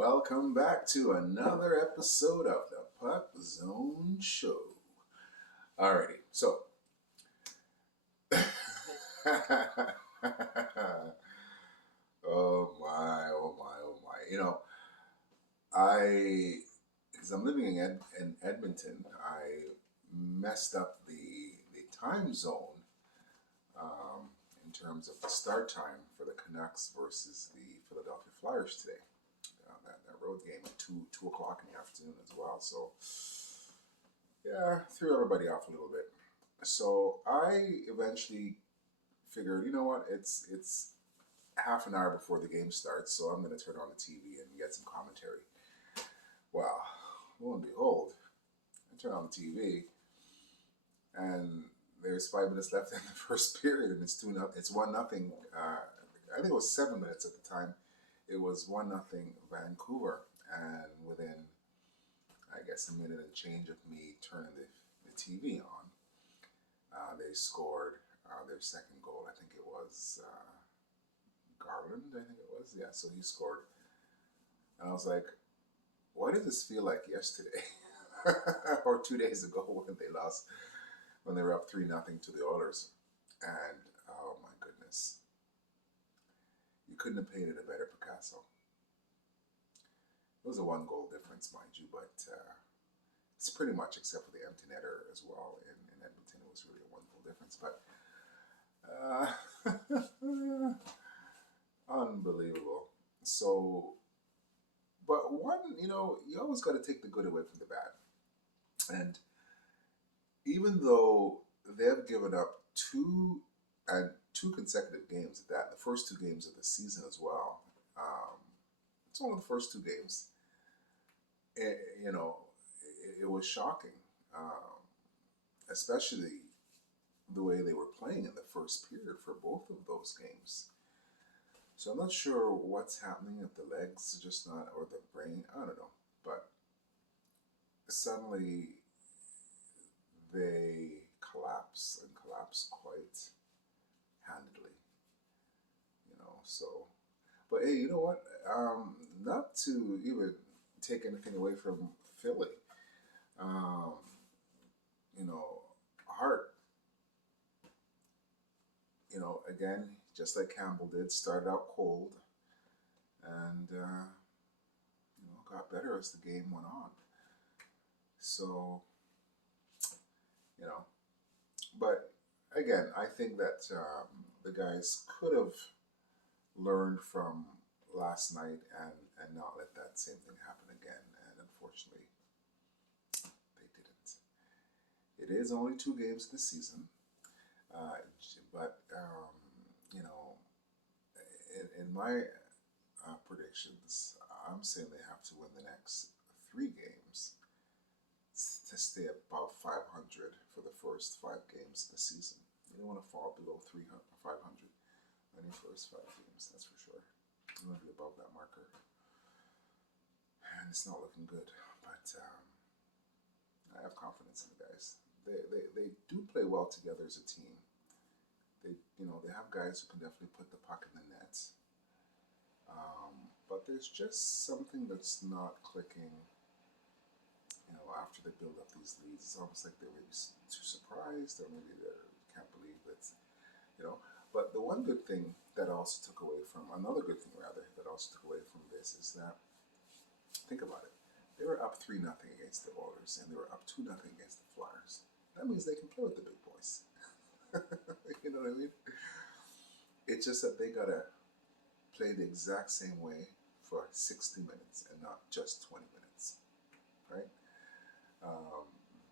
Welcome back to another episode of the Puck Zone Show. Alrighty, so oh my. Because I'm living in Edmonton, I messed up the time zone in terms of the start time for the Canucks versus the Philadelphia Flyers today. That road game at 2 o'clock in the afternoon as well. So yeah, threw everybody off a little bit. So I eventually figured, you know what, it's half an hour before the game starts, so I'm going to turn on the TV and get some commentary. Well, lo and behold, I turn on the TV, and there's 5 minutes left in the first period, and it's 2-0. It's 1-0. I think it was 7 minutes at the time. It was 1-0 Vancouver, and within I guess a minute and change of me turning the TV on, they scored their second goal. I think it was Garland. I think it was, yeah. So he scored, and I was like, "Why does this feel like yesterday, or 2 days ago when they lost, when they were up 3-0 to the Oilers?" And oh my goodness, you couldn't have painted a better Picasso. It was a 1 goal difference, mind you, but it's pretty much, except for the empty netter as well in Edmonton, it was really a 1 goal difference. But unbelievable. So, but you always got to take the good away from the bad. And even though they've given up two consecutive games at that, the first 2 games of the season as well. It's only the first 2 games. It was shocking, especially the way they were playing in the first period for both of those games. So I'm not sure what's happening, if the legs are just not, or the brain, I don't know. But suddenly they collapse, and collapse quite handedly, so. But hey, you know what? Not to even take anything away from Philly. Um, Hart, again, just like Campbell did, started out cold and, got better as the game went on. So, you know, but again, I think that the guys could have learned from last night and not let that same thing happen again. And unfortunately, they didn't. It is only 2 games this season, but in my predictions, I'm saying they have to win the next 3 games to stay above 500 for the first 5 games of the season. You don't want to fall below 500 in your first 5 games, that's for sure. You want to be above that marker, and it's not looking good. But I have confidence in the guys. They do play well together as a team. They have guys who can definitely put the puck in the net. But there's just something that's not clicking. After they build up these leads, it's almost like they're maybe too surprised, or maybe they can't believe that. But the one good thing that also took away from another good thing rather that also took away from this is that, think about it. They were up 3-0 against the Oilers, and they were up 2-0 against the Flyers. That means they can play with the big boys. You know what I mean? It's just that they gotta play the exact same way for 60 minutes and not just 20 minutes, right?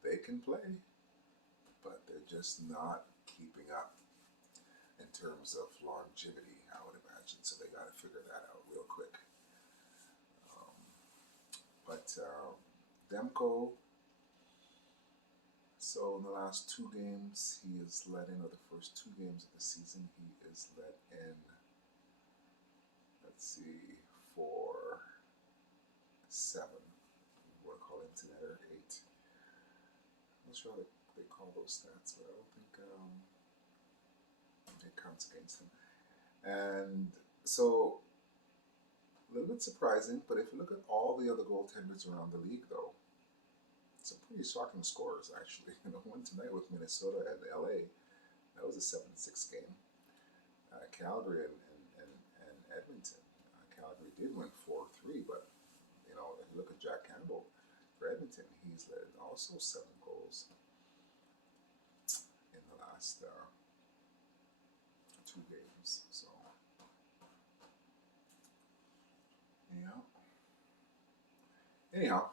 They can play, but they're just not keeping up in terms of longevity, I would imagine. So they got to figure that out real quick. But Demko, so in the last 2 games, he is let in, or the first 2 games of the season, he is let in, let's see, for 7. We want to call into that, or 8. I'm not sure how they call those stats, but I don't think it counts against him. And so little bit surprising, but if you look at all the other goaltenders around the league, though, some pretty shocking scores actually. One tonight with Minnesota and LA, that was a 7-6 game. Calgary and Edmonton. Calgary did win 4-3, but if you look at Jack Campbell for Edmonton, he's led also 7 goals in the last 2 games. So yeah. Anyhow,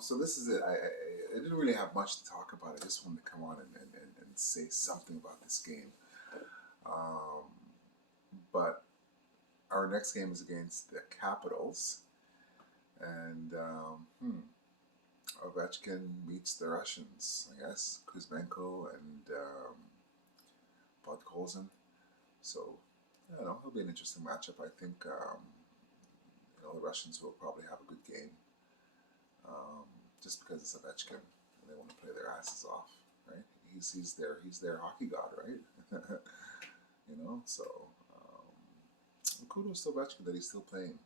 so this is it. I didn't really have much to talk about. I just wanted to come on and say something about this game. But our next game is against the Capitals, and Ovechkin meets the Russians, I guess, Kuzmenko and Podkolzin. So, I don't know, it'll be an interesting matchup. I think, the Russians will probably have a good game, just because it's Ovechkin, and they want to play their asses off, right? He's their hockey god, right? So kudos to Ovechkin that he's still playing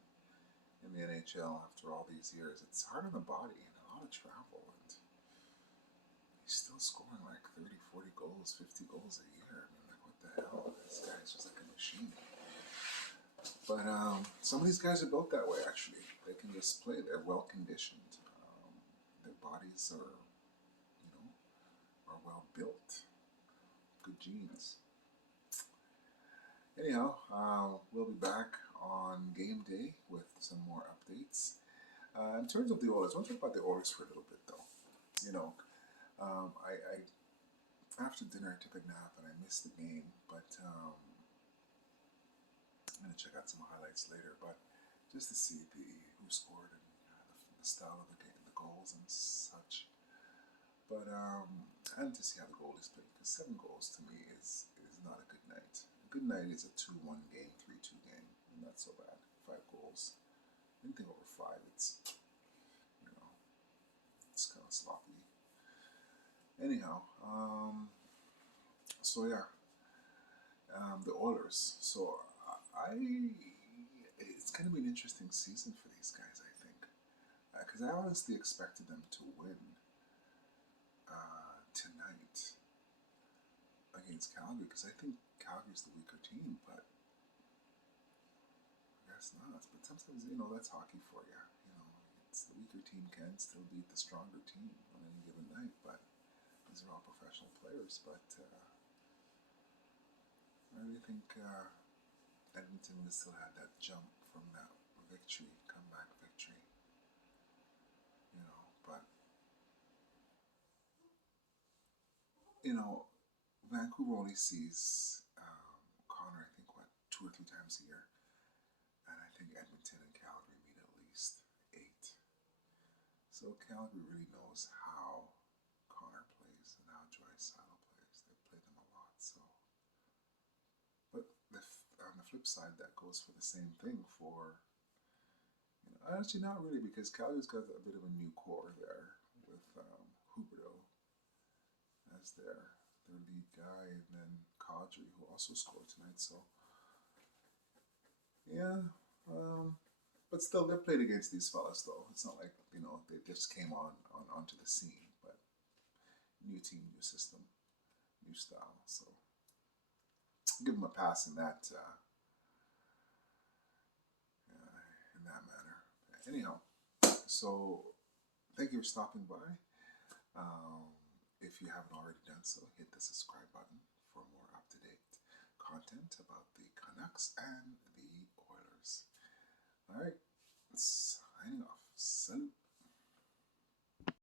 in the NHL after all these years. It's hard on the body and a lot of travel, and he's still scoring like 30, 40 goals, 50 goals a year. I mean, like, what the hell? This guy's just like a machine. But some of these guys are built that way, actually. They can just play. They're well conditioned. Their bodies are well built. Good genes. Anyhow, we'll be back on game day with some more updates. In terms of the Oilers, I want to talk about the Oilers for a little bit, though. I after dinner I took a nap and I missed the game, but I'm gonna check out some highlights later. But just to see who scored and the style of the game, the goals and such. But and to see how the goalies played, because 7 goals to me is not a good night. A good night is a 2-1 game, 3-2 game, and not so bad. 5 goals, anything over 5, it's it's kind of sloppy. Anyhow, so yeah, the Oilers. So it's going to be an interesting season for these guys, I think, because I honestly expected them to win tonight against Calgary, because I think Calgary's the weaker team, but I guess not. But sometimes, that's hockey for you. It's the weaker team can still beat the stronger team on any given night, but these are all professional players. But I really think Edmonton would still have that jump from that victory, comeback victory. But Vancouver only sees Connor, I think, 2 or 3 times a year, and I think Edmonton and Calgary meet at least 8. So Calgary really knows how Connor plays and how Draisaitl plays. They play them a lot. So, but on the flip side, that goes for the same thing for actually not really, because Calgary's got a bit of a new core there with Huberdeau as their lead guy, and then Kadri, who also scored tonight. So yeah, but still, they've played against these fellas, though. It's not like they just came onto the scene. But new team, new system, new style. So give them a pass in that manner. Anyhow, so thank you for stopping by. If you haven't already done so, hit the subscribe button for more up-to-date content about the Canucks and the